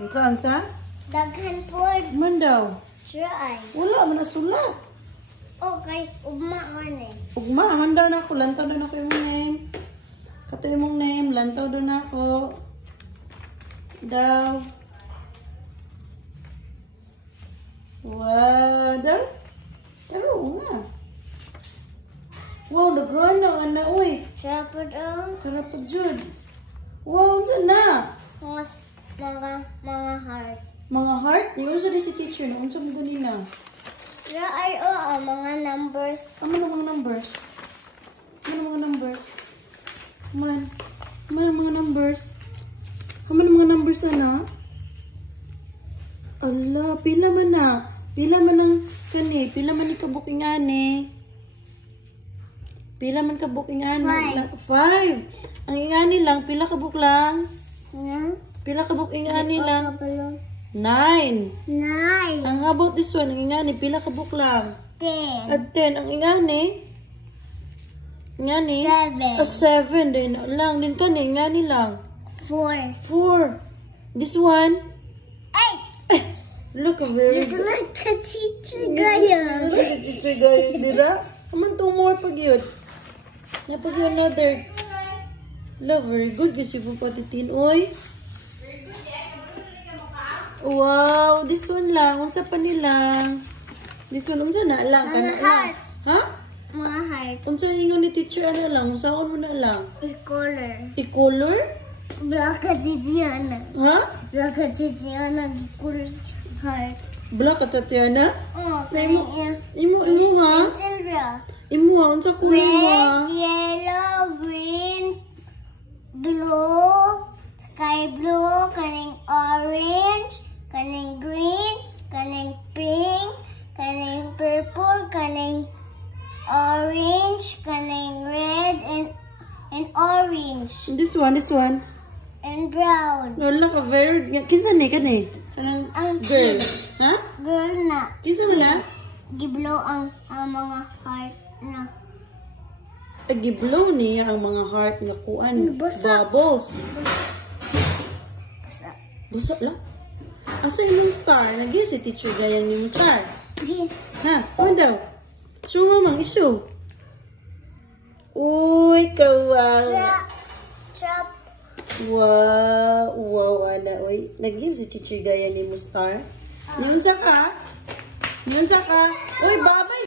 Unsa? Daghan pod. Man daw. Sure ay. Wala man na sulat. Okay, ugma man eh. Ugma, handa na ako. Lantaw doon ako yung name. Kato yung name. Lantaw doon ako. Daw. Wow. Daw. Pero nga. Wow, daghan na. Ano, uy. Sure pod ang Sarap po, Jud. Wow, unsa na? mga heart. Mga heart? Di ko sa si teacher na. Unsa mo ganina? Sure ay mga numbers. Ano na mga numbers? Ano mga numbers? Man. Ano mga numbers? Ano mga numbers na? Ala, pila man na. Pila man ang kani. Pila man ni kabukingani. Pila man kabukingani. 5. Ang ingani lang, pila kabuk lang? Pila kabuk ingani lang? 9. 9. Ang about this one, ang ingani, pila kabuk lang? 10. At 10, ang ingani? Ingani? 7. 7 din lang. Din ka ni, ingani lang. 4. 4. This one? 8. Look, very This good. like a teacher gaya. Look at teacher gaya, dira? Aman 2 more pag yun. Napag yun another. Love, very good. Kasi po patitin. Oy. Wow, this one lang. Unsa pa nilang? This one, unsa na lang? Mga Kana lang. heart. Ha? Mga heart. Unsa ingon ni teacher ano lang? Unsa mo na lang? Color. I-color? Black at Gigiana. Ha? Black at Gigiana. Color heart. Black at Tatiana? Oh, Imo, kaning imo ha? Sylvia. Imo ha? Unsa color mo ha? Red, yellow, green, blue, sky blue, kaning orange, kaning green, kaning pink, kaning purple, kaning orange, kaning red, and orange, This one. and brown. Wala ka, very... Kinsa ni ka ni? Kanang Ang girl. Ha? girl na, Kinsa mo na? giblow ang mga heart na. Agi-blow niya ang mga heart nga kuan. Basa. Bubbles. Basta. Busa lang. Asa imong star? Nagyan si teacher gayang imong star. Ha? Ano daw? Show mo mang issue. Uy, kawawa. Trap. Wow, ana, oy. Nag-game si teacher gayang imong star. Niunsa ka? Uy, babay.